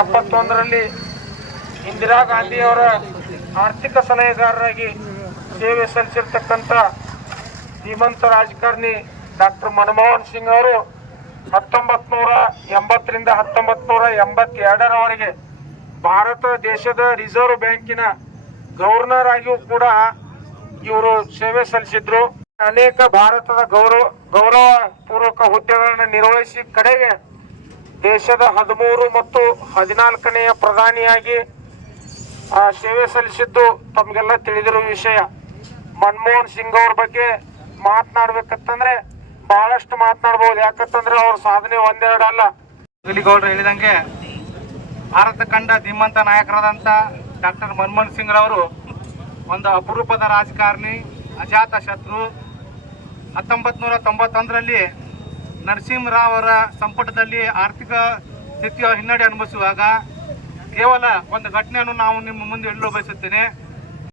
1971ರಲ್ಲಿ ಇಂದಿರಾ ಗಾಂಧಿಯವರ ಆರ್ಥಿಕ ಸಲಹೆಗಾರರಾಗಿ ಸೇವೆ ಸಲ್ಲಿಸಿರ್ತಕ್ಕಂಥ ಧೀಮಂತ ರಾಜಕಾರಣಿ ಡಾಕ್ಟರ್ ಮನಮೋಹನ್ ಸಿಂಗ್ ಅವರು 1980ರಿಂದ 1982ರವರೆಗೆ ಭಾರತ ದೇಶದ ರಿಸರ್ವ್ ಬ್ಯಾಂಕಿನ ಗವರ್ನರ್ ಆಗಿಯೂ ಕೂಡ ಇವರು ಸೇವೆ ಸಲ್ಲಿಸಿದ್ರು. ಅನೇಕ ಭಾರತದ ಗೌರವ ಪೂರ್ವಕ ಹುದ್ದೆಗಳನ್ನು ನಿರ್ವಹಿಸಿ ಕಡೆಗೆ ದೇಶದ 13 ಮತ್ತು 14ನೆಯ ಪ್ರಧಾನಿಯಾಗಿ ಸೇವೆ ಸಲ್ಲಿಸಿದ್ದು ತಮಗೆಲ್ಲ ತಿಳಿದಿರುವ ವಿಷಯ. ಮನಮೋಹನ್ ಸಿಂಗ್ ಅವ್ರ ಬಗ್ಗೆ ಮಾತನಾಡ್ಬೇಕಂತಂದ್ರೆ ಬಹಳಷ್ಟು ಮಾತನಾಡ್ಬೋದು. ಯಾಕಂತಂದ್ರೆ ಅವ್ರ ಸಾಧನೆ ಒಂದೆರಡು ಅಲ್ಲ. ಗೌಡ್ರು ಹೇಳಿದಂಗೆ ಭಾರತ ಕಂಡ ಧೀಮಂತ ನಾಯಕರಾದಂಥ ಡಾಕ್ಟರ್ ಮನಮೋಹನ್ ಸಿಂಗ್ ರವರು ಒಂದು ಅಪರೂಪದ ರಾಜಕಾರಣಿ, ಅಜಾತ ಶತ್ರು. 1991ರಲ್ಲಿ ನರಸಿಂಹರಾವ್ ಅವರ ಸಂಪುಟದಲ್ಲಿ ಆರ್ಥಿಕ ಸ್ಥಿತಿಯ ಹಿನ್ನಡೆ ಅನುಭವಿಸುವಾಗ ಕೇವಲ ಒಂದು ಘಟನೆಯನ್ನು ನಾವು ನಿಮ್ಮ ಮುಂದೆ ಹೇಳಲು ಬಯಸುತ್ತೇನೆ.